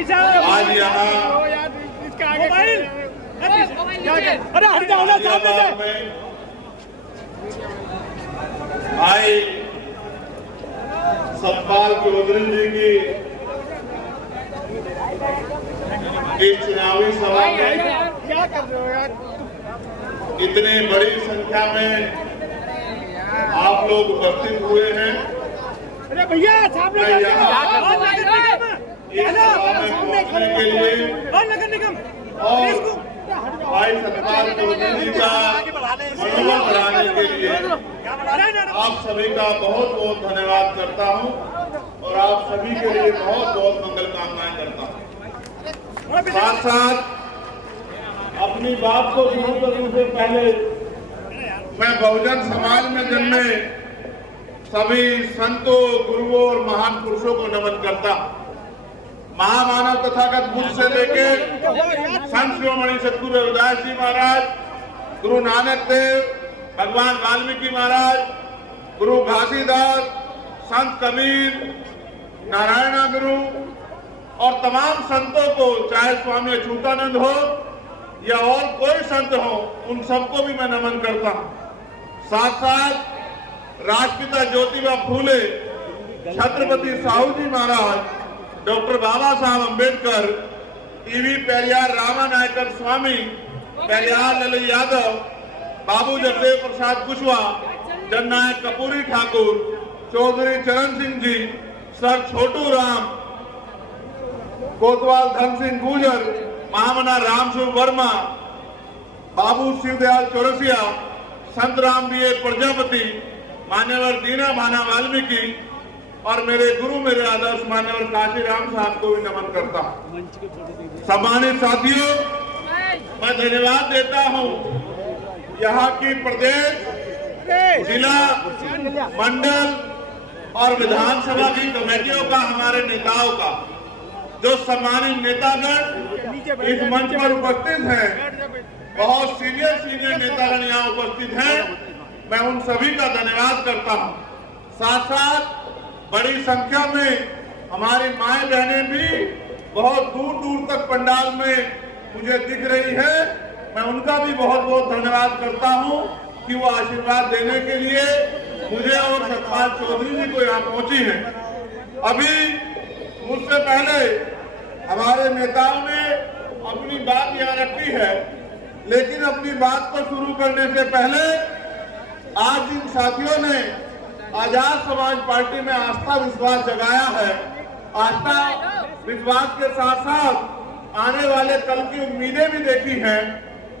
आज यहाँ भाई सतपाल चौधरी जी की इस चुनावी सभा में क्या कर रहे हो यार? इतनी बड़ी संख्या में आप लोग उपस्थित हुए हैं। अरे भैया सामने मैं यहाँ पहुंचने के लिए और भाई सतपाल चौधरी जी का मनोबल बढ़ाने के लिए आप सभी का बहुत बहुत धन्यवाद करता हूं और आप सभी के लिए बहुत बहुत मंगल कामनाएं करता हूं। साथ साथ अपनी बात को शुरू करने से पहले मैं बहुजन समाज में जन्मे सभी संतों, गुरुओं और महान पुरुषों को नमन करता हूं। महामानव तथागत बुद्ध से लेके संत शिरोमणि सतगुरु रविदास जी महाराज, गुरु नानक देव, भगवान वाल्मीकि महाराज, गुरु घासीदास, संत कबीर, नारायणा गुरु और तमाम संतों को, चाहे स्वामी अच्युतानंद हो या और कोई संत हो, उन सबको भी मैं नमन करता हूं। साथ साथ राष्ट्रपिता ज्योतिबा फूले, छत्रपति साहू जी महाराज, डॉक्टर बाबा साहब अम्बेडकर, ईवी पेरियार रामानायकर स्वामी, पेरियार ललित यादव, बाबू जगदेव प्रसाद कुशवाहा, जननायक कपूरी ठाकुर, चौधरी चरण सिंह जी, सर छोटू राम, कोतवाल धन सिंह गुर्जर, महामना रामसुर वर्मा, बाबू शिवदयाल चौरसिया, संत राम बी प्रजापति, मान्यवर दीना भाना वाल्मीकि और मेरे गुरु, मेरे आदर्श मान्यवर काशीराम साहब को भी नमन करता हूं। सम्मानित साथियों, मैं धन्यवाद देता हूं यहाँ की प्रदेश, जिला, मंडल और विधानसभा की कमेटियों का, हमारे नेताओं का, जो सम्मानित नेतागण इस मंच पर उपस्थित हैं, बहुत सीनियर नेतागण यहाँ उपस्थित हैं। मैं उन सभी का धन्यवाद करता हूँ। साथ साथ बड़ी संख्या में हमारी माएं बहनें भी बहुत दूर दूर तक पंडाल में मुझे दिख रही है। मैं उनका भी बहुत बहुत धन्यवाद करता हूं कि वो आशीर्वाद देने के लिए मुझे और सतपाल चौधरी जी को यहाँ पहुंची है। अभी मुझसे पहले हमारे नेताओं ने अपनी बात यहाँ रखी है, लेकिन अपनी बात को शुरू करने से पहले आज जिन साथियों ने आजाद समाज पार्टी में आस्था विश्वास जगाया है, आस्था विश्वास के साथ साथ आने वाले कल की उम्मीदें भी देखी हैं,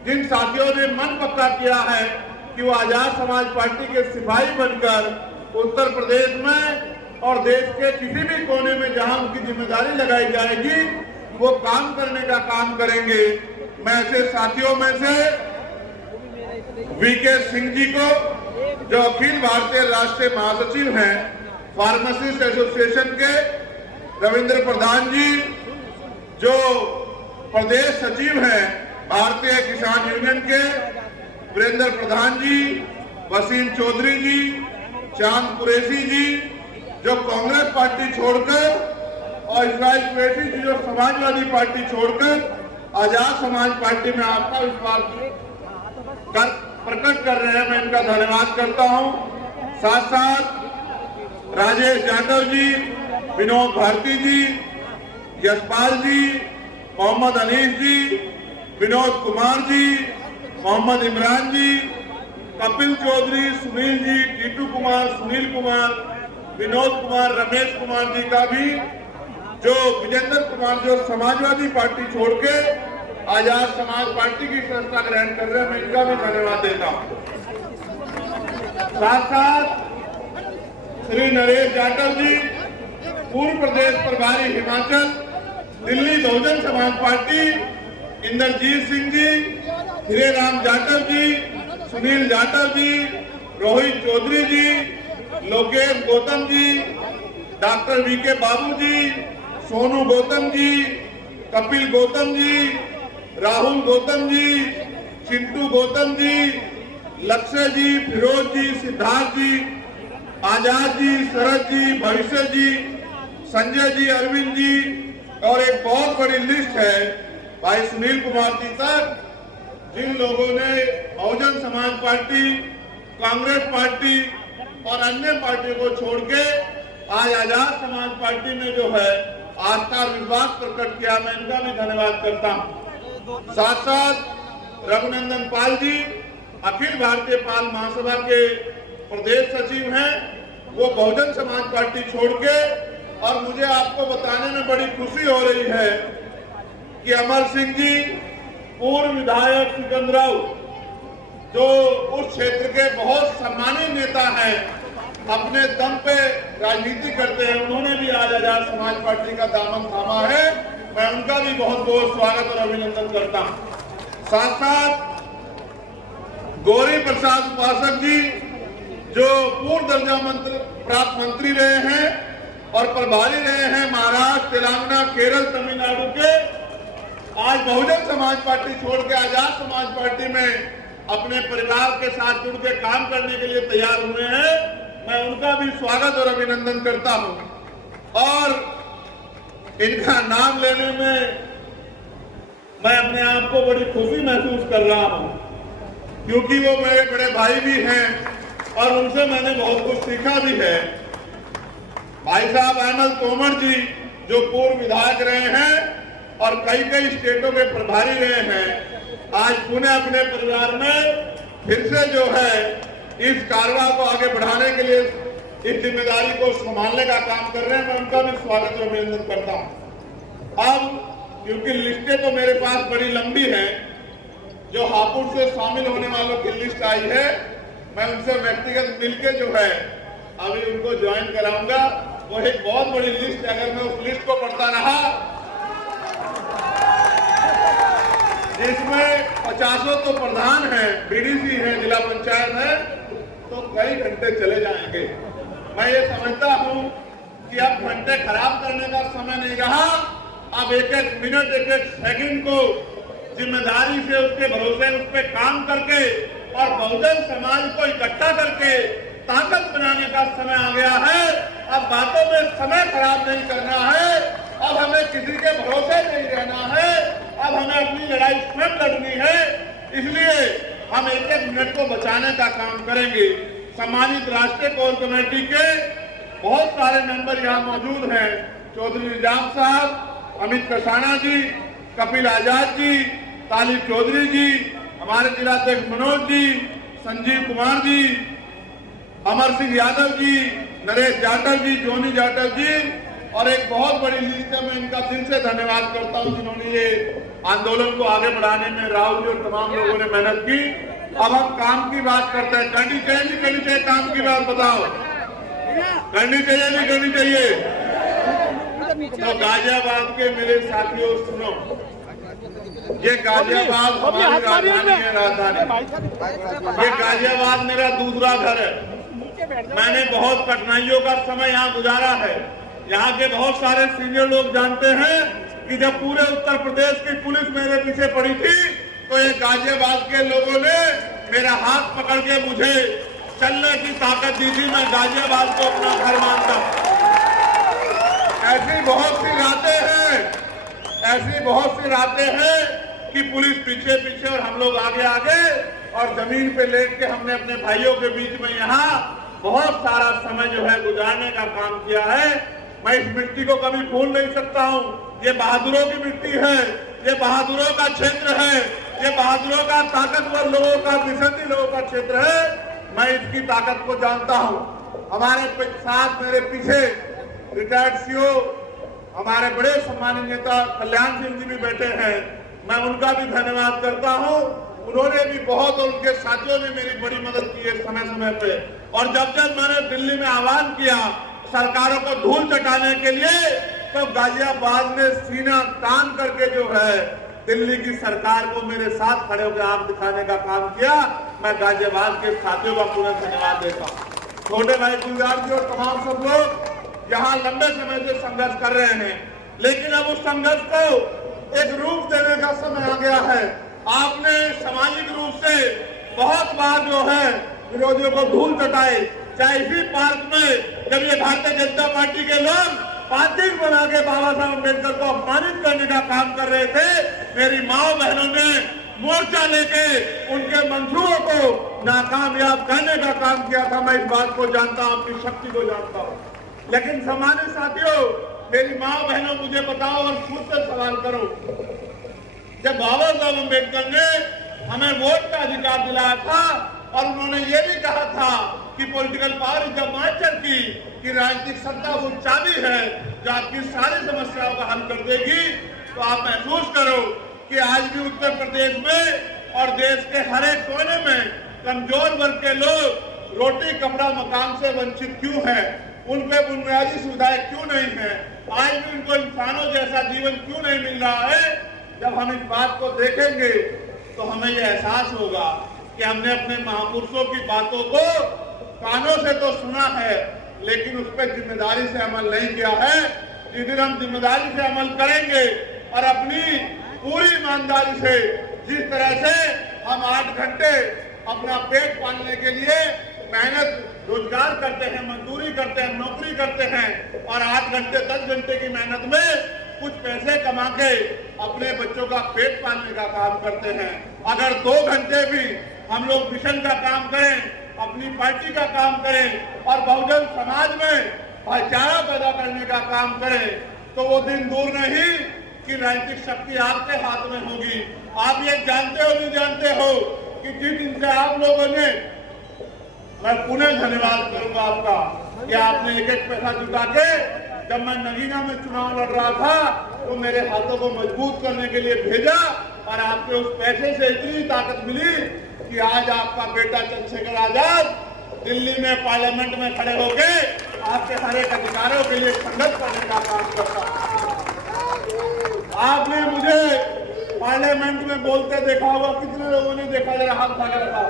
जिन साथियों ने मन पक्का किया है कि वो आजाद समाज पार्टी के सिपाही बनकर उत्तर प्रदेश में और देश के किसी भी कोने में जहां उनकी जिम्मेदारी लगाई जाएगी वो काम करने का काम करेंगे। मैं ऐसे साथियों में से वीके सिंह जी को, जो अखिल भारतीय राष्ट्रीय महासचिव हैं फार्मासिस्ट एसोसिएशन के, रविंद्र प्रधान जी जो प्रदेश सचिव हैं भारतीय किसान यूनियन के, वीरेंद्र प्रधान जी, वसीम चौधरी जी, चांद कुरैशी जी जो कांग्रेस पार्टी छोड़कर, और इसराइल कुरैशी जी जो समाजवादी पार्टी छोड़कर आजाद समाज पार्टी में आस्था विश्वास प्रकट कर रहे हैं। मैं इनका धन्यवाद करता हूं। साथ साथ राजेश यादव जी, विनोद भारती जी, यशपाल जी, मोहम्मद अनीस जी, विनोद कुमार जी, मोहम्मद इमरान जी, कपिल चौधरी, सुनील जी, टीटू कुमार, सुनील कुमार, विनोद कुमार, रमेश कुमार जी का भी, जो विजेंद्र कुमार जो समाजवादी पार्टी छोड़ के आजाद समाज पार्टी की संस्था ग्रहण कर रहे हैं, मैं इनका भी धन्यवाद देता हूं। साथ साथ श्री नरेश जाटव जी, पूर्व प्रदेश प्रभारी हिमाचल, दिल्ली बहुजन समाज पार्टी, इंद्रजीत सिंह जी, हीरेराम जाटव जी, सुनील जाटव जी, रोहित चौधरी जी, लोकेश गौतम जी, डॉक्टर वीके बाबू जी, सोनू गौतम जी, कपिल गौतम जी, राहुल गौतम जी, चिंटू गौतम जी, लक्ष्य जी, फिरोज जी, सिद्धार्थ जी, आजाद जी, शरद जी, भविष्य जी, संजय जी, अरविंद जी, और एक बहुत बड़ी लिस्ट है भाई सुनील कुमार जी तक, जिन लोगों ने बहुजन समाज पार्टी, कांग्रेस पार्टी और अन्य पार्टियों को छोड़ के आज आजाद समाज पार्टी में जो है आस्था और विश्वास प्रकट किया, मैं इनका भी धन्यवाद करता हूं। साथ साथ रघुनंदन पाल जी अखिल भारतीय पाल महासभा के प्रदेश सचिव हैं, वो बहुजन समाज पार्टी छोड़ के, और मुझे आपको बताने में बड़ी खुशी हो रही है कि अमर सिंह जी पूर्व विधायक सिकंदराव, जो उस क्षेत्र के बहुत सम्मानित नेता हैं, अपने दम पे राजनीति करते हैं, उन्होंने भी आज आजाद समाज पार्टी का दामन थामा है। मैं उनका भी बहुत बहुत स्वागत और अभिनंदन करता हूं। साथ साथ गौरी प्रसाद उपासक जी, जो पूर्व दर्जा प्राप्त मंत्री रहे हैं और प्रभारी रहे हैं महाराष्ट्र, तेलंगाना, केरल, तमिलनाडु के, आज बहुजन समाज पार्टी छोड़ के आजाद समाज पार्टी में अपने परिवार के साथ जुड़ के काम करने के लिए तैयार हुए हैं। मैं उनका भी स्वागत और अभिनंदन करता हूं। और इनका नाम लेने में मैं अपने आप को बड़ी खुशी महसूस कर रहा हूं, क्योंकि वो मेरे बड़े भाई भी हैं और उनसे मैंने बहुत कुछ सीखा भी है। भाई साहब अहमद तोमर जी, जो पूर्व विधायक रहे हैं और कई कई स्टेटों के प्रभारी रहे हैं, आज पुणे अपने परिवार में फिर से जो है इस कारवां को आगे बढ़ाने के लिए इस जिम्मेदारी को संभालने का काम कर रहे हैं। मैं उनका भी स्वागत और अभिनंदन करता हूं। अब क्योंकि लिस्टें तो मेरे पास बड़ी लंबी हैं, जो हापुड़ से शामिल होने वालों की लिस्ट आई है, मैं उनसे व्यक्तिगत मिलकर जो है अभी उनको ज्वाइन कराऊंगा। वो एक बहुत बड़ी लिस्ट है, अगर मैं उस लिस्ट को पढ़ता रहा जिसमें 50 तो प्रधान है, बीडीसी है, जिला पंचायत है, तो कई घंटे चले जाएंगे। मैं ये समझता हूं कि अब घंटे खराब करने का समय नहीं रहा। अब एक एक मिनट, एक एक सेकंड को जिम्मेदारी से उसके भरोसे उस पर काम करके और बहुजन समाज को इकट्ठा करके ताकत बनाने का समय आ गया है। अब बातों में समय खराब नहीं करना है, अब हमें किसी के भरोसे नहीं रहना है, अब हमें अपनी लड़ाई स्वयं लड़नी है। इसलिए हम एक एक मिनट को बचाने का काम करेंगे। सम्मानित राष्ट्रीय कोर कमेटी के बहुत सारे मेंबर यहाँ मौजूद हैं, चौधरी निजाम साहब, अमित कसाना जी, कपिल आजाद जी, तालिब चौधरी जी, हमारे जिलाध्यक्ष मनोज जी, संजीव कुमार जी, अमर सिंह यादव जी, नरेश जाटव जी, जोनी जाटव जी, और एक बहुत बड़ी लिस्ट है। मैं इनका दिल से धन्यवाद करता हूं जिन्होंने ये आंदोलन को आगे बढ़ाने में राहुल जी और तमाम लोगों ने मेहनत की। अब हम काम की बात करते हैं। करनी चाहिए नहीं करनी चाहिए? काम की बात बताओ, करनी चाहिए नहीं करनी चाहिए? तो गाजियाबाद के मेरे साथियों सुनो, ये गाजियाबाद हमारी राजधानी है, राजधानी। ये गाजियाबाद मेरा दूसरा घर है। मैंने बहुत कठिनाइयों का समय यहाँ गुजारा है। यहाँ के बहुत सारे सीनियर लोग जानते हैं कि जब पूरे उत्तर प्रदेश की पुलिस मेरे पीछे पड़ी थी, तो ये गाजियाबाद के लोगों ने मेरा हाथ पकड़ के मुझे चलने की ताकत दी थी। मैं गाजियाबाद को अपना घर मानता हूं। ऐसी बहुत सी रातें हैं, ऐसी बहुत सी रातें हैं कि पुलिस पीछे पीछे और हम लोग आगे आगे, और जमीन पे लेट के हमने अपने भाइयों के बीच में यहाँ बहुत सारा समय जो है गुजारने का काम किया है। मैं इस मिट्टी को कभी भूल नहीं सकता हूँ। ये बहादुरों की मिट्टी है, ये बहादुरों का क्षेत्र है, ये बहादुरों का, ताकतवर लोगों का, विसर्जी लोगों का क्षेत्र है। मैं इसकी ताकत को जानता हूँ। हमारे साथ मेरे पीछे रिटायर्ड सीओ, हमारे बड़े सम्मानित नेता कल्याण सिंह जी भी बैठे हैं। मैं उनका भी धन्यवाद करता हूँ। उन्होंने भी बहुत, और उनके साथियों ने मेरी बड़ी मदद की है समय समय पे। और जब जब मैंने दिल्ली में आह्वान किया सरकारों को धूल चटाने के लिए, तो गाजियाबाद ने सीना तान करके जो है दिल्ली की सरकार को मेरे साथ खड़े होकर आंख दिखाने का काम किया। मैं गाजियाबाद के साथियों का पूरा धन्यवाद देता हूँ। छोटे भाई गुलजार जी और तमाम सब लोग यहाँ लंबे समय से संघर्ष कर रहे हैं, लेकिन अब उस संघर्ष को एक रूप देने का समय आ गया है। आपने सामाजिक रूप से बहुत बार जो है विरोधियों को धूल चटाए, चाहे इसी पार्क में जब ये भारतीय जनता पार्टी के लोग पार्टी बना के बाबा साहब अम्बेडकर को अपमानित करने का काम कर रहे थे। मेरी माओ बहनों ने मोर्चा लेके उनके मंसूबों को नाकामयाब करने का काम किया था। मैं इस बात को जानता हूं, अपनी शक्ति को जानता हूं। लेकिन सम्मानित साथियों, मेरी माओ बहनों, मुझे बताओ और खुद से सवाल करो, जब बाबा साहब अम्बेडकर ने हमें वोट का अधिकार दिलाया था और उन्होंने ये भी कहा था कि political power is the master की, कि राजनीतिक सत्ता वो चाबी है जो आपकी सारी समस्याओं का हल कर देगी, तो आप महसूस करो कि आज भी उत्तर प्रदेश में और देश के हर एक कोने में कमजोर वर्ग के लोग रोटी कपड़ा मकान से वंचित क्यों हैं, उन पे बुनियादी सुविधाएं क्यों नहीं है, आज भी उनको इंसानों जैसा जीवन क्यों नहीं मिल रहा है। जब हम इस बात को देखेंगे तो हमें यह एहसास होगा कि हमने अपने महापुरुषों की बातों को कानों से तो सुना है, लेकिन उस पर जिम्मेदारी से अमल नहीं किया है। जिस दिन हम जिम्मेदारी से अमल करेंगे और अपनी पूरी ईमानदारी से, जिस तरह से हम 8 घंटे अपना पेट पालने के लिए मेहनत रोजगार करते हैं, मजदूरी करते हैं, नौकरी करते हैं और 8 घंटे 10 घंटे की मेहनत में कुछ पैसे कमा के अपने बच्चों का पेट पालने का काम करते हैं, अगर 2 घंटे भी हम लोग मिशन का काम करें, अपनी पार्टी का काम करें और बहुजन समाज में भाईचारा पैदा करने का काम करें, तो वो दिन दूर नहीं कि राजनीतिक शक्ति आपके हाथ में होगी। आप ये जानते हो नहीं जानते हो कि जिस दिन से आप लोगों ने, मैं पुनः धन्यवाद करूंगा आपका कि आपने एक एक पैसा जुटा के, जब मैं नगीना में चुनाव लड़ रहा था तो मेरे हाथों को मजबूत करने के लिए भेजा और आपके उस पैसे से इतनी ताकत मिली कि आज आपका बेटा चंद्रशेखर आजाद दिल्ली में पार्लियामेंट में खड़े होके आपके हर एक अधिकारों के लिए संघर्ष करने का काम करता। आपने मुझे पार्लियामेंट में बोलते देखा होगा, कितने लोगों ने देखा, जरा हाथ उठा के रखा,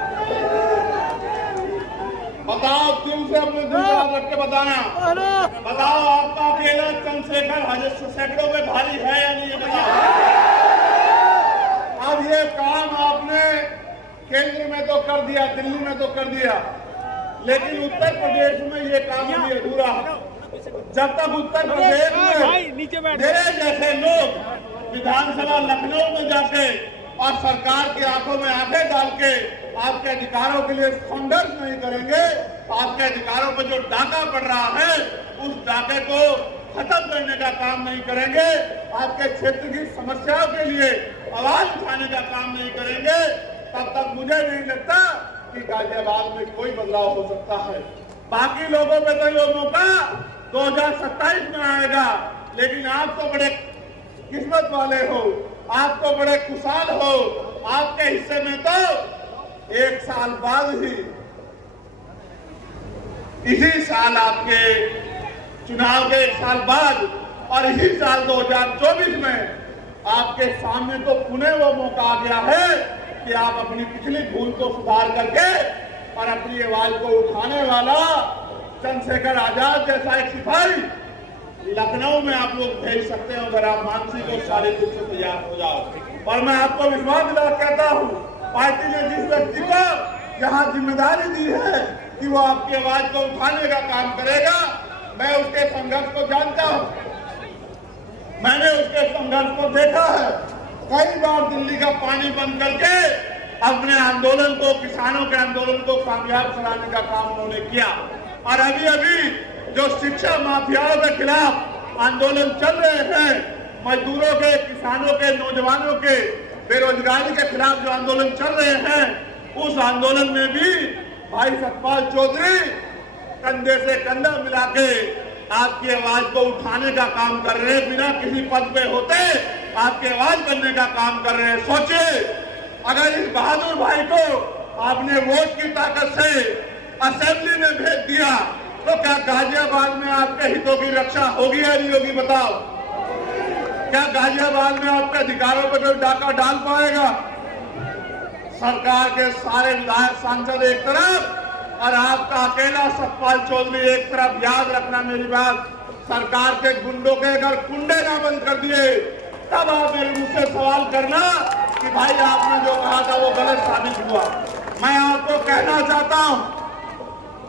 बताओ दिल से अपने दिल पर रख के बताना, बताओ आपका अकेला चंद्रशेखर सैकड़ों में भारी है या नहीं, बताओ। अब ये काम आपने केंद्र में तो कर दिया, दिल्ली में तो कर दिया, लेकिन उत्तर प्रदेश में ये काम अभी अधूरा है। जब तक उत्तर प्रदेश में मेरे जैसे लोग विधानसभा लखनऊ में जाके और सरकार की आंखों में आंखें डाल के आपके अधिकारों के लिए संघर्ष नहीं करेंगे, आपके अधिकारों पर जो डाका पड़ रहा है उस डाके को खत्म करने का काम नहीं करेंगे, आपके क्षेत्र की समस्याओं के लिए आवाज उठाने का काम नहीं करेंगे, तब तक मुझे नहीं लगता कि गाजियाबाद में कोई बदलाव हो सकता है। बाकी लोगों पे तो ये मौका 2027 में आएगा, लेकिन आप तो बड़े किस्मत वाले हो, आप तो बड़े खुशहाल हो, आपके हिस्से में तो 1 साल बाद ही, इसी साल आपके चुनाव के 1 साल बाद और इसी साल 2024 में आपके सामने तो पुनः वो मौका आ गया है कि आप अपनी पिछली भूल को सुधार करके और अपनी आवाज को उठाने वाला चंद्रशेखर आजाद जैसा एक सिपाही लखनऊ में आप लोग भेज सकते हो, अगर आप मानसिक और शारीरिक रूप से तैयार हो जाओ। और मैं आपको विश्वास दिला कहता हूँ, पार्टी ने जिस व्यक्ति को यहाँ जिम्मेदारी दी है कि वो आपकी आवाज को उठाने का काम करेगा, मैं उसके संघर्ष को जानता हूँ, मैंने उसके संघर्ष को देखा है। कई बार दिल्ली का पानी बंद करके अपने आंदोलन को, किसानों के आंदोलन को कामयाब कराने का काम उन्होंने किया। और अभी अभी जो शिक्षा माफियाओं के खिलाफ आंदोलन चल रहे हैं, मजदूरों के, किसानों के, नौजवानों के, बेरोजगारी के खिलाफ जो आंदोलन चल रहे हैं, उस आंदोलन में भी भाई सतपाल चौधरी कंधे से कंधा मिला के आपकी आवाज को उठाने का काम कर रहे हैं, बिना किसी पद पे होते आपकी आवाज बनने का काम कर रहे हैं। सोचिए, अगर इस बहादुर भाई को आपने वोट की ताकत से असेंबली में भेज दिया तो क्या गाजियाबाद में आपके हितों की रक्षा होगी या नहीं होगी, बताओ। क्या गाजियाबाद में आपके अधिकारों पर कोई डाका डाल पाएगा? सरकार के सारे विधायक सांसद एक तरफ और आपका अकेला सतपाल चौधरी एक तरफ। याद रखना मेरी बात, सरकार के गुंडों के अगर कुंडे ना बंद कर दिए तब आप मेरे मुझसे सवाल करना कि भाई आपने जो कहा था वो गलत साबित हुआ। मैं आपको कहना चाहता हूं,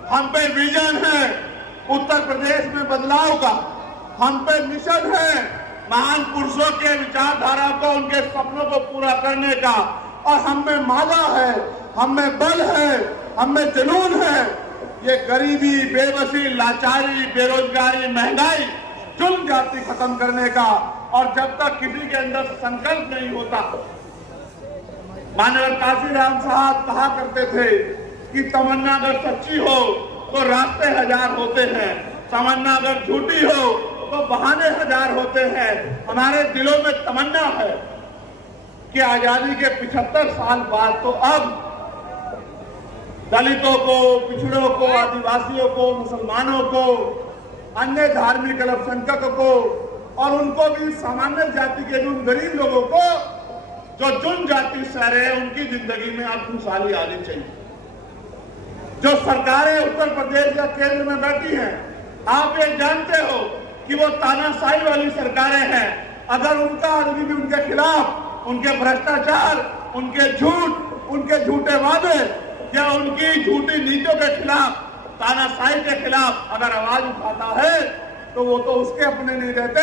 हम पे विजन है उत्तर प्रदेश में बदलाव का, हम पे मिशन है महान पुरुषों के विचारधारा को, उनके सपनों को पूरा करने का। और हम में माला है, हम में बल है, हम में जुनून है। ये गरीबी, बेबसी, लाचारी, बेरोजगारी, महंगाई, जुल्म जाति खत्म करने का। और जब तक किसी के अंदर संकल्प नहीं होता, माननीय काशीराम साहब कहा करते थे कि तमन्ना अगर सच्ची हो तो रास्ते हजार होते हैं, तमन्ना अगर झूठी हो तो बहाने हजार होते हैं। हमारे दिलों में तमन्ना है कि आजादी के 75 साल बाद तो अब दलितों को, पिछड़ों को, आदिवासियों को, मुसलमानों को, अन्य धार्मिक अल्पसंख्यक को और उनको भी सामान्य जाति के उन गरीब लोगों को जो जुन जाति सह रहे हैं, उनकी जिंदगी में अब खुशहाली आनी चाहिए। जो सरकारें उत्तर प्रदेश या केंद्र में बैठी हैं, आप ये जानते हो कि वो तानाशाही वाली सरकारें हैं। अगर उनका आदमी भी उनके खिलाफ, उनके भ्रष्टाचार, उनके झूठ, उनके झूठे वादे या उनकी झूठी नीतियों के खिलाफ, तानाशाही के खिलाफ अगर आवाज उठाता है तो वो तो उसके अपने नहीं रहते,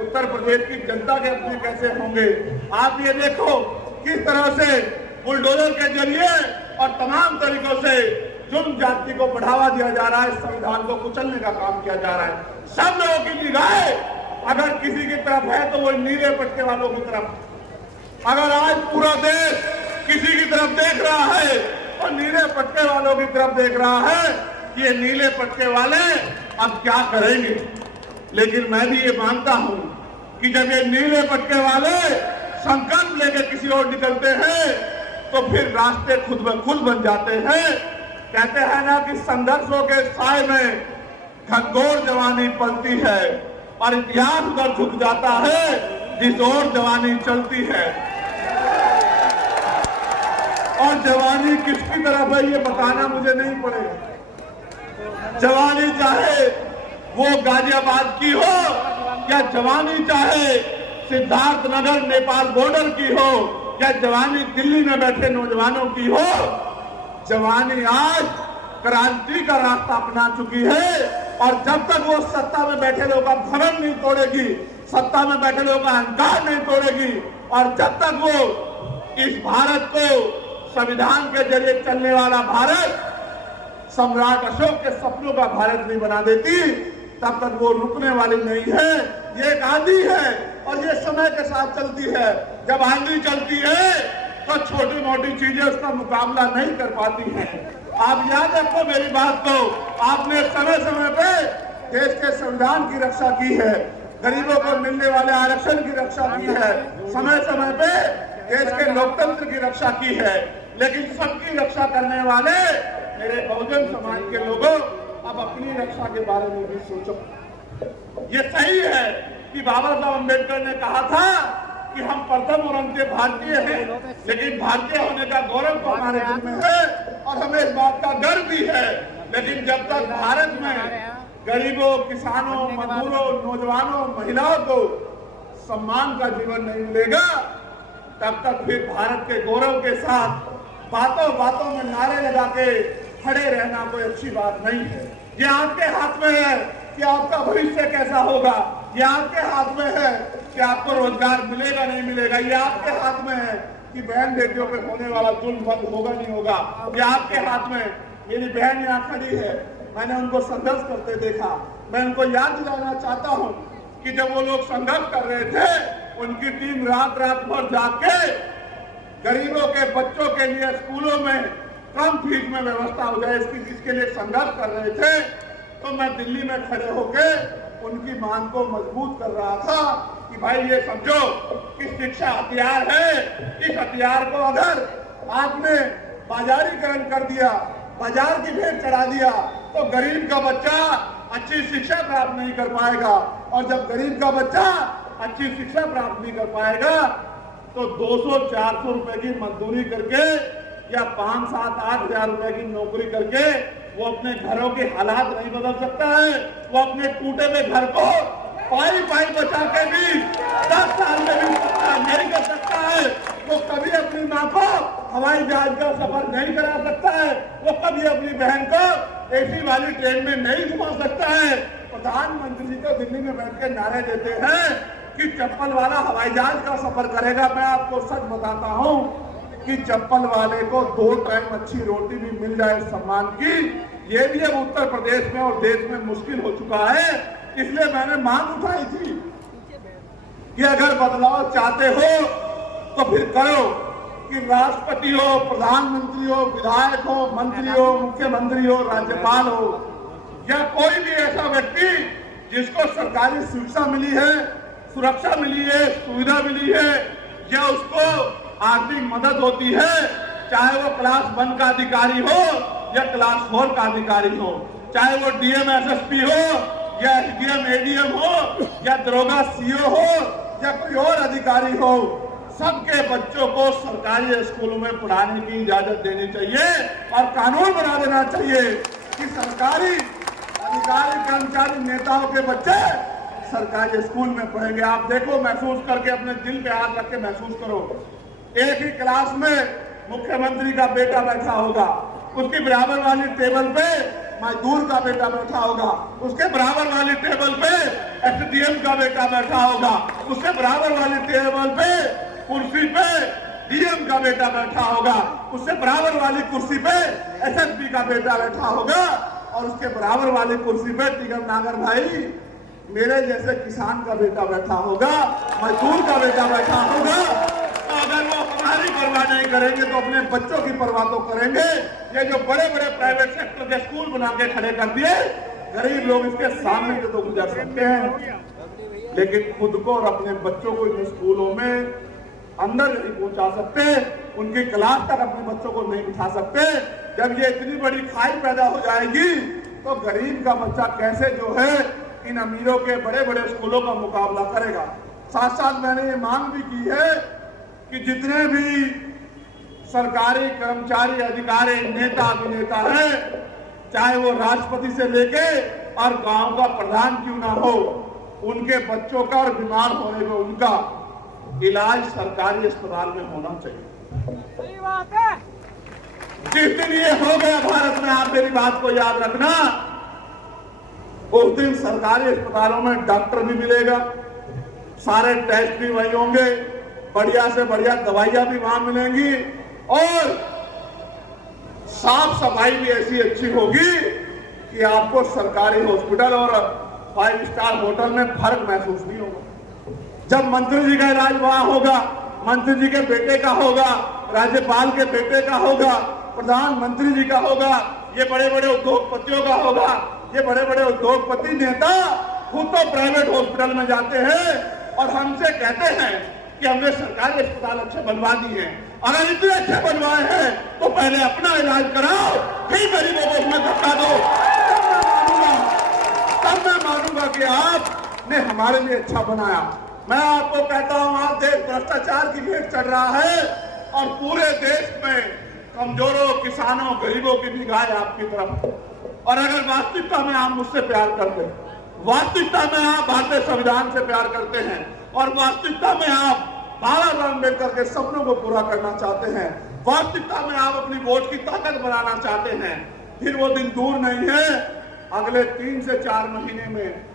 उत्तर प्रदेश की जनता के अपने कैसे होंगे। आप ये देखो किस तरह से बुलडोजर के जरिए और तमाम तरीकों से जुल्म जाति को बढ़ावा दिया जा रहा है, संविधान को कुचलने का काम किया जा रहा है। सब लोगों की निगाहें अगर किसी की तरफ है तो वो नीले पट्टे वालों की तरफ। अगर आज पूरा देश किसी की तरफ देख रहा है और नीले पट्टे वालों की तरफ देख रहा है, ये नीले पट्टे वाले अब क्या करेंगे। लेकिन मैं भी ये मानता हूं कि जब ये नीले पट्टे वाले संकल्प लेकर किसी और निकलते हैं तो फिर रास्ते खुद ब खुद बन जाते हैं। कहते हैं ना कि संघर्षों के साए में घनघोर जवानी पलती है और इतिहास उधर झुक जाता है जिस ओर जवानी चलती है। और जवानी किसकी तरफ है ये बताना मुझे नहीं पड़ेगा। जवानी चाहे वो गाजियाबाद की हो या जवानी चाहे सिद्धार्थनगर नेपाल बॉर्डर की हो या जवानी दिल्ली में बैठे नौजवानों की हो, जवानी आज क्रांति का रास्ता अपना चुकी है। और जब तक वो सत्ता में बैठे लोगों का घमंड नहीं तोड़ेगी, सत्ता में बैठे लोगों का अहंकार नहीं तोड़ेगी, और जब तक वो इस भारत को संविधान के जरिए चलने वाला भारत, सम्राट अशोक के सपनों का भारत नहीं बना देती, तब तक वो रुकने वाली नहीं है। ये एक आंधी है और ये समय के साथ चलती है। जब आंधी चलती है तो छोटी मोटी चीजें उसका मुकाबला नहीं कर पाती हैं। आप याद रखो मेरी बात को, आपने समय समय पे देश के संविधान की रक्षा की है, गरीबों को मिलने वाले आरक्षण की रक्षा की है, समय समय पे देश के लोकतंत्र की रक्षा की है। लेकिन सबकी रक्षा करने वाले मेरे बहुजन समाज के लोगों, अब अपनी रक्षा के बारे में भी सोचो। ये सही है कि बाबा साहब अम्बेडकर ने कहा था कि हम प्रथम और अंत्य भारतीय हैं, लेकिन भारतीय होने का गौरव तो हमारे दिल में है और हमें इस बात का गर्व भी है। लेकिन जब तक भारत में गरीबों, किसानों, मजदूरों, नौजवानों, महिलाओं को सम्मान का जीवन नहीं मिलेगा, तब तक फिर भारत के गौरव के साथ बातों बातों में नारे लगा के खड़े रहना कोई अच्छी बात नहीं है। ये आपके हाथ में है कि आपका भविष्य कैसा होगा, ये आपके हाथ में है कि आपको रोजगार मिलेगा नहीं मिलेगा, ये आपके हाथ में है कि बहन बेटियों पे होने वाला जुल्म बंद होगा नहीं होगा, ये आपके हाथ में। मेरी बहन यहाँ खड़ी है, मैंने उनको संघर्ष करते देखा। मैं उनको याद दिलाना चाहता हूँ कि जब वो लोग संघर्ष कर रहे थे, उनकी टीम रात रात भर जाके गरीबों के बच्चों के लिए स्कूलों में कम फीस में व्यवस्था हो जाए इसके लिए संघर्ष कर रहे थे। तो मैं दिल्ली में खड़े होके उनकी मांग को मजबूत कर रहा था कि भाई ये समझो कि शिक्षा हथियार है, इस हथियार को अगर आपने बाजारीकरण कर दिया, बाजार की भेंट चढ़ा दिया, तो गरीब का बच्चा अच्छी शिक्षा प्राप्त नहीं कर पाएगा। और जब गरीब का बच्चा अच्छी शिक्षा प्राप्त नहीं कर पाएगा तो 200-400 रुपए की मजदूरी करके या 5-7-8 हजार रुपए की नौकरी करके वो अपने घरों के हालात नहीं बदल सकता है। वो अपने टूटे हुए घर को पाई पाई बचा के भी 10 साल में भी नहीं कर सकता है। वो कभी अपनी माँ को हवाई जहाज का सफर नहीं करा सकता है। वो कभी अपनी बहन को एसी वाली ट्रेन में नहीं घुमा सकता है। प्रधानमंत्री जी तो दिल्ली में बैठ के नारे देते हैं कि चप्पल वाला हवाई जहाज का सफर करेगा। मैं आपको सच बताता हूं कि चप्पल वाले को 2 टाइम अच्छी रोटी भी मिल जाए सम्मान की, ये भी अब उत्तर प्रदेश में और देश में मुश्किल हो चुका है। इसलिए मैंने मांग उठाई थी कि अगर बदलाव चाहते हो तो फिर करो कि राष्ट्रपति हो, प्रधानमंत्री हो, विधायक हो, मंत्री हो, मुख्यमंत्री हो, राज्यपाल हो या कोई भी ऐसा व्यक्ति जिसको सरकारी सुरक्षा मिली है, सुविधा मिली है या उसको आर्थिक मदद होती है, चाहे वो क्लास 1 का अधिकारी हो या क्लास 4 का अधिकारी हो, चाहे वो डीएम एसएसपी हो या एसडीएम एडीएम हो या दरोगा सीओ हो या कोई और अधिकारी हो, सबके बच्चों को सरकारी स्कूलों में पढ़ाने की इजाजत देनी चाहिए और कानून बना देना चाहिए कि सरकारी अधिकारी, कर्मचारी, नेताओं के बच्चे सरकारी स्कूल में पढ़ेंगे। आप देखो, महसूस करके अपने दिल पे हाथ रख के महसूस करो, एक ही क्लास में मुख्यमंत्री का बेटा बैठा होगा, उसकी बराबर वाली टेबल पे मजदूर का बेटा बैठा होगा, उसके बराबर वाली टेबल पे एसडीएम का बेटा बैठा होगा, उसके बराबर वाली टेबल पे कुर्सी पे डीएम का बेटा बैठा होगा, उससे बराबर वाली कुर्सी पे एसएसपी का बेटा बैठा होगा और उसके बराबर वाली कुर्सी पे टिकम नागर भाई मेरे जैसे किसान का बेटा बैठा होगा, मजदूर का बेटा बैठा होगा। तो अगर वो हमारी परवाह नहीं करेंगे तो अपने बच्चों की परवाह तो करेंगे। ये जो बड़े बड़े प्राइवेट सेक्टर के स्कूल बना के खड़े कर दिए, गरीब लोग इसके सामने से तो गुजर सकते हैं, लेकिन खुद को और अपने बच्चों को इन स्कूलों में अंदर नहीं पहुंचा सकते, उनकी क्लास तक अपने बच्चों को नहीं बिठा सकते। जब ये इतनी बड़ी खाई पैदा हो जाएगी तो गरीब का बच्चा कैसे जो है इन अमीरों के बड़े बड़े स्कूलों का मुकाबला करेगा। साथ साथ मैंने ये मांग भी की है कि जितने भी सरकारी कर्मचारी, अधिकारी, नेता, अभिनेता हैं, चाहे वो राष्ट्रपति से लेके और गांव का प्रधान क्यों ना हो, उनके बच्चों का और बीमार होने में उनका इलाज सरकारी अस्पताल में होना चाहिए। सही बात है। जिस दिन ये हो गया भारत में, आप मेरी बात को याद रखना, उस दिन सरकारी अस्पतालों में डॉक्टर भी मिलेगा, सारे टेस्ट भी वही होंगे, बढ़िया से बढ़िया दवाइयां भी वहां मिलेंगी और साफ सफाई भी ऐसी अच्छी होगी कि आपको सरकारी हॉस्पिटल और 5 स्टार होटल में फर्क महसूस नहीं होगा। जब मंत्री जी का इलाज वहां होगा, मंत्री जी के बेटे का होगा, राज्यपाल के बेटे का होगा, प्रधानमंत्री जी का होगा, ये बड़े बड़े उद्योगपतियों का होगा, ये बड़े बड़े उद्योगपति नेता खुद तो प्राइवेट हॉस्पिटल में जाते हैं और हमसे कहते हैं कि हमने सरकारी अस्पताल अच्छे बनवा दिए हैं। अगर इतने अच्छे बनवाए हैं तो पहले अपना इलाज कराओ, फिर गरीबों को उसमें धक्का दो, तब मैं मानूंगा कि आपने हमारे लिए अच्छा बनाया। मैं आपको कहता हूं, आज देश भ्रष्टाचार की भेंट चढ़ रहा है और पूरे देश में कमजोरों, किसानों, गरीबों की निगाह है आपकी तरफ। और अगर वास्तविकता में आप मुझसे प्यार करते हैं, वास्तविकता में आप भारतीय संविधान से प्यार करते हैं और वास्तविकता में आप बाबा अम्बेडकर के सपनों को पूरा करना चाहते हैं, वास्तविकता में आप अपनी वोट की ताकत बनाना चाहते हैं, फिर वो दिन दूर नहीं है। अगले 3 से 4 महीने में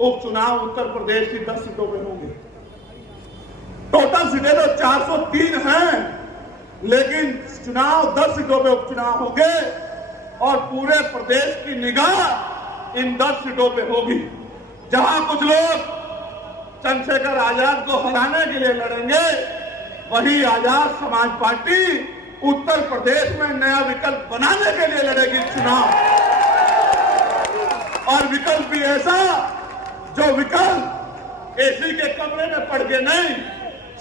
उपचुनाव उत्तर प्रदेश की 10 सीटों पे होंगे। टोटल सीटें तो 403 हैं, लेकिन चुनाव 10 सीटों पे उपचुनाव होंगे और पूरे प्रदेश की निगाह इन 10 सीटों पे होगी। जहां कुछ लोग चंद्रशेखर आजाद को हराने के लिए लड़ेंगे, वही आजाद समाज पार्टी उत्तर प्रदेश में नया विकल्प बनाने के लिए लड़ेगी चुनाव। और विकल्प भी ऐसा जो विकल्प एसी के कमरे में पड़ के नहीं,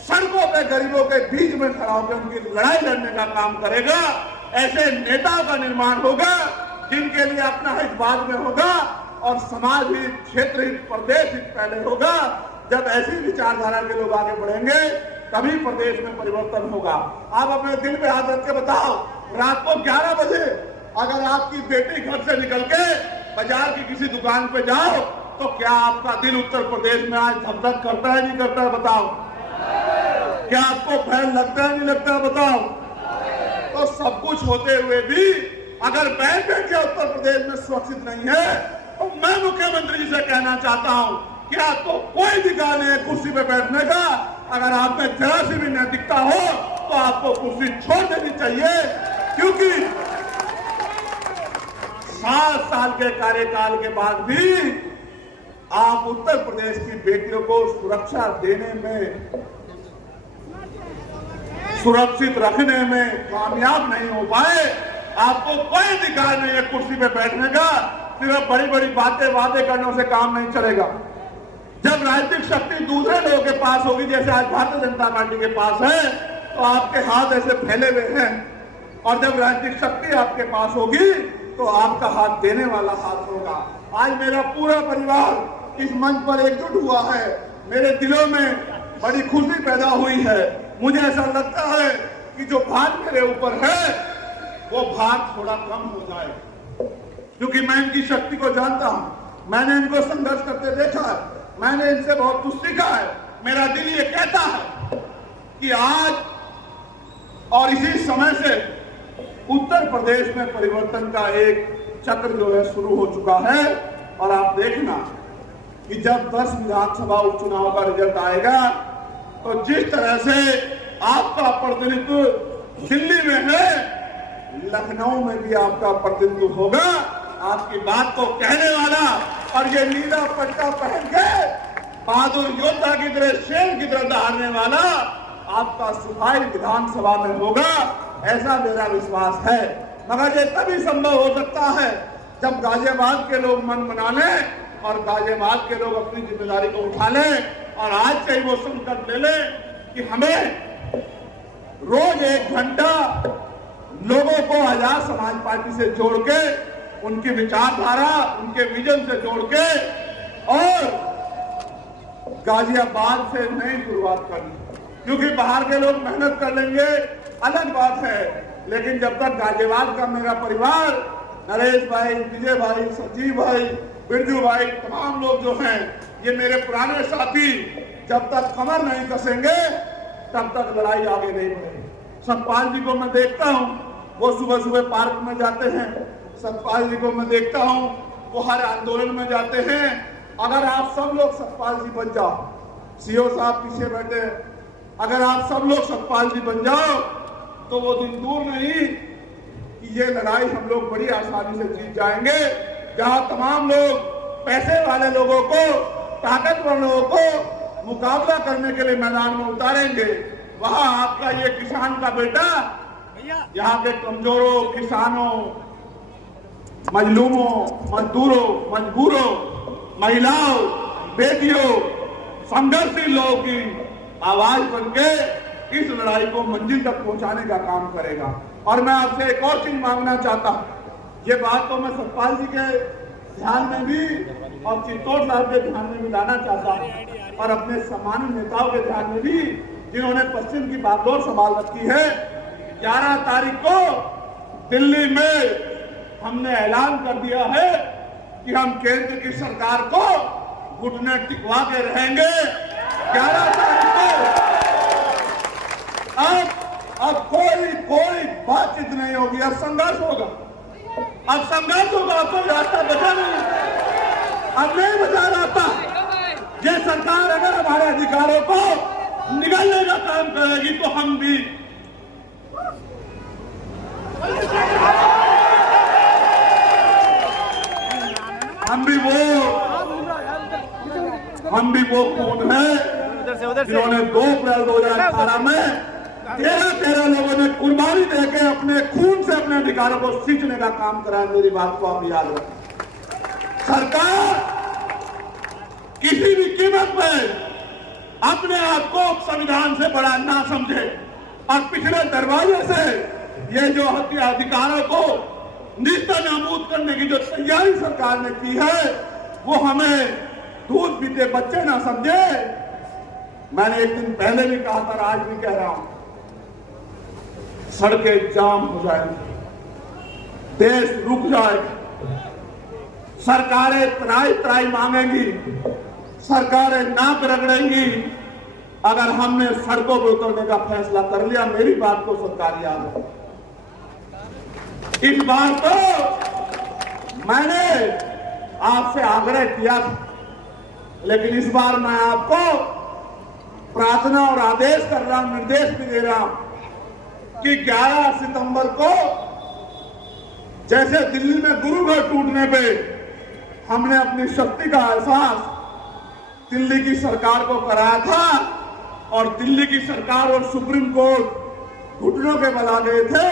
सड़कों पे गरीबों के बीच में खड़ा होकर उनकी लड़ाई लड़ने का काम करेगा। ऐसे नेताओं का निर्माण होगा जिनके लिए अपना हित बाद में होगा और समाज हित, क्षेत्र हित, प्रदेश हित पहले होगा। जब ऐसी विचारधारा के लोग आगे बढ़ेंगे तभी प्रदेश में परिवर्तन होगा। आप अपने दिल पे हाथ रख के बताओ, रात को 11 बजे अगर आपकी बेटी घर से निकल के बाजार की किसी दुकान पे जाओ तो क्या आपका दिल उत्तर प्रदेश में आज धक-धक करता है, नहीं करता है? बताओ। क्या आपको भय लगता है, नहीं लगता है? बताओ। तो सब कुछ होते हुए भी अगर बहन बेटियां उत्तर प्रदेश में सुरक्षित नहीं है तो मैं मुख्यमंत्री जी से कहना चाहता हूं कि आपको कोई अधिकार नहीं है कुर्सी पे बैठने का। अगर आप में जरा सी भी नैतिकता हो तो आपको कुर्सी छोड़ देनी चाहिए, क्योंकि 7 साल के कार्यकाल के बाद भी आप उत्तर प्रदेश की बेटियों को सुरक्षा देने में, सुरक्षित रखने में कामयाब नहीं हो पाए। आपको कोई अधिकार नहीं है कुर्सी पे बैठने का। सिर्फ बड़ी बड़ी बातें वादे करने से काम नहीं चलेगा। जब राजनीतिक शक्ति दूसरे लोगों के पास होगी, जैसे आज भारतीय जनता पार्टी के पास है, तो आपके हाथ ऐसे फैले हुए हैं, और जब राजनीतिक शक्ति आपके पास होगी तो आपका हाथ देने वाला हाथ होगा। आज मेरा पूरा परिवार इस मंच पर एकजुट हुआ है। मेरे दिलों में बड़ी खुशी पैदा हुई है। मुझे ऐसा लगता है कि जो भार मेरे ऊपर है वो भार थोड़ा कम हो जाए, क्योंकि मैं इनकी शक्ति को जानता हूं। मैंने इनको संघर्ष करते देखा है, मैंने इनसे बहुत कुछ सीखा है। मेरा दिल ये कहता है कि आज और इसी समय से उत्तर प्रदेश में परिवर्तन का एक चक्र जो है शुरू हो चुका है। और आप देखना कि जब 10 विधानसभा उपचुनाव का रिजल्ट आएगा तो जिस तरह से आपका प्रतिनिधित्व दिल्ली में है, लखनऊ में भी आपका प्रतिनिधित्व होगा। आपकी बात को कहने वाला और ये नीला पट्टा पहन के बहादुर योद्धा की तरह, शेर की तरह दहाड़ने वाला आपका सिपाही विधानसभा में होगा, ऐसा मेरा विश्वास है। मगर ये तभी संभव हो सकता है जब गाजियाबाद के लोग मन बना लें और गाजियाबाद के लोग अपनी जिम्मेदारी को उठा लें और आज से ही वो संकल्प ले लें कि हमें रोज 1 घंटा लोगों को आजाद समाज पार्टी से जोड़ के, उनकी विचारधारा, उनके विजन से जोड़ के और गाजियाबाद से नई शुरुआत करनी। क्योंकि बाहर के लोग मेहनत कर लेंगे अलग बात है, लेकिन जब तक गाजियाबाद का मेरा परिवार, नरेश भाई, विजय भाई, सचिव भाई, बिरजू भाई, तमाम लोग जो हैं, ये मेरे पुराने साथी, जब तक कमर नहीं कसेंगे तब तक लड़ाई आगे नहीं बढ़ेगी। सतपाल जी को मैं देखता हूं, वो सुबह सुबह पार्क में जाते हैं। सतपाल जी को मैं देखता हूं, वो हर आंदोलन में जाते हैं। अगर आप सब लोग सतपाल जी बन जाओ, सीओ साहब पीछे बैठे हैं, अगर आप सब लोग सतपाल जी बन जाओ तो वो दिन दूर नहीं कि ये लड़ाई हम लोग बड़ी आसानी से जीत जाएंगे। जहां तमाम लोग पैसे वाले लोगों को, ताकतवर लोगों को मुकाबला करने के लिए मैदान में उतारेंगे, वहां आपका ये किसान का बेटा यहाँ के कमजोरों, किसानों, मजलूमों, मजदूरों, मजबूरों, महिलाओं, बेटियों, संघर्षशील लोगों की आवाज बनके इस लड़ाई को मंजिल तक पहुंचाने का काम करेगा। और मैं आपसे एक और चीज मांगना चाहता हूं, ये बात तो मैं सतपाल जी के ध्यान में भी और चित्तौड़ साहब के ध्यान में भी लाना चाहता हूं, और अपने सम्मानित नेताओं के ध्यान में भी, जिन्होंने पश्चिम की बागडोर संभाल रखी है। 11 तारीख को दिल्ली में हमने ऐलान कर दिया है कि हम केंद्र की सरकार को घुटने टिकवा के रहेंगे। 11 तारीख को अब कोई बातचीत नहीं होगी, अब संघर्ष होगा। अब संघर्ष होगा, अब कोई रास्ता बचा नहीं, अब नहीं बचा रास्ता। ये सरकार अगर हमारे अधिकारों को निगलने का काम करेगी तो हम भी वो खून है जिन्होंने 2 अप्रैल 2018 में 13 लोगों ने कुर्बानी देके अपने खून से अपने अधिकारों को सींचने का काम करा। मेरी बात को आप याद रखें। सरकार किसी भी कीमत पर अपने आप को संविधान से बड़ा ना समझे और पिछले दरवाजे से ये जो अधिकारों को निस्ता नाबूद करने की जो तैयारी सरकार ने की है, वो हमें दूध पीते बच्चे ना समझे। मैंने एक दिन पहले भी कहा था, आज भी कह रहा हूं, सड़कें जाम हो जाएंगी, देश रुक जाएगा, सरकारें त्राई मांगेंगी, सरकारें नाक रगड़ेंगी अगर हमने सड़कों पर उतरने का फैसला कर लिया। मेरी बात को सरकार याद है। इस बार तो मैंने आपसे आग्रह किया था, लेकिन इस बार मैं आपको प्रार्थना और आदेश कर रहा हूं, निर्देश भी दे रहा हूं कि 11 सितंबर को जैसे दिल्ली में गुरु घर टूटने पे हमने अपनी शक्ति का एहसास दिल्ली की सरकार को कराया था और दिल्ली की सरकार और सुप्रीम कोर्ट घुटनों के बल आ गए थे,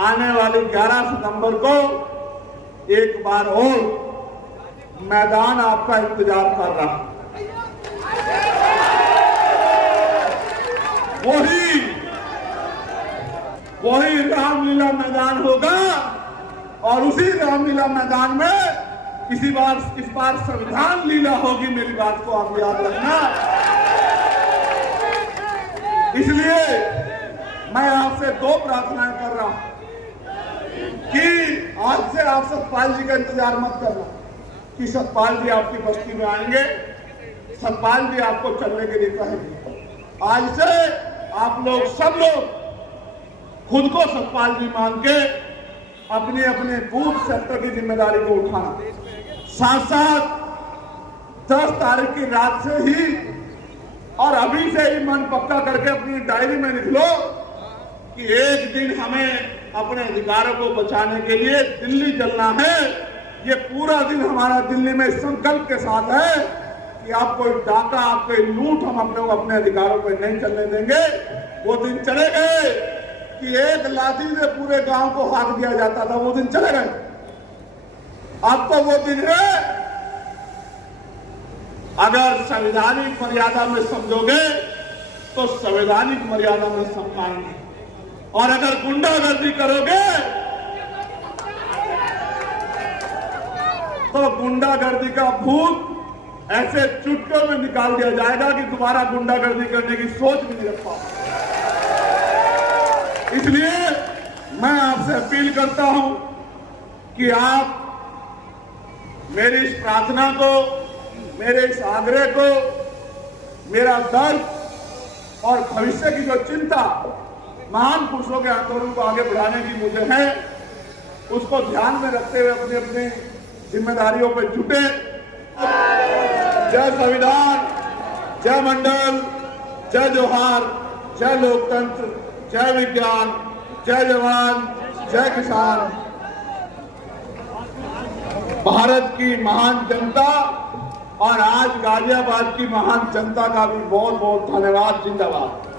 आने वाली 11 सितंबर को एक बार और मैदान आपका इंतजार कर रहा है। वही रामलीला मैदान होगा और उसी रामलीला मैदान में इस बार संविधान लीला होगी। मेरी बात को आप याद रखना। इसलिए मैं आपसे 2 प्रार्थनाएं कर रहा हूं कि आज से आप सतपाल जी का इंतजार मत करना कि सतपाल जी आपकी बस्ती में आएंगे, सतपाल जी आपको चलने के लिए कहेंगे। आज से आप लोग सब लोग खुद को सतपाल जी मान के अपने अपने बूथ सेक्टर की जिम्मेदारी को उठाना, साथ साथ 10 तारीख की रात से ही और अभी से ही मन पक्का करके अपनी डायरी में लिख लो कि एक दिन हमें अपने अधिकारों को बचाने के लिए दिल्ली चलना है। ये पूरा दिन हमारा दिल्ली में संकल्प के साथ है कि आप कोई डाका, आप कोई लूट हम अपने अधिकारों पर नहीं चलने देंगे। वो दिन चले गए कि एक लाठी से पूरे गांव को हाथ दिया जाता था, वो दिन चले गए। अब तो वो दिन है, अगर संवैधानिक मर्यादा में समझोगे तो संवैधानिक मर्यादा में समझाएंगे, और अगर गुंडागर्दी करोगे तो गुंडागर्दी का भूत ऐसे चुटकियों में निकाल दिया जाएगा कि दोबारा गुंडागर्दी करने की सोच भी नहीं रख पाओ। इसलिए मैं आपसे अपील करता हूं कि आप मेरी इस प्रार्थना को, मेरे इस आग्रह को, मेरा दर्द और भविष्य की जो चिंता महान पुरुषों के आंदोलन को आगे बढ़ाने की मुझे है, उसको ध्यान में रखते हुए अपनी अपनी जिम्मेदारियों पर जुटे। जय संविधान, जय मंडल, जय जोहार, जय लोकतंत्र, जय विज्ञान, जय जवान, जय किसान। भारत की महान जनता और आज गाजियाबाद की महान जनता का भी बहुत बहुत धन्यवाद। जिंदाबाद।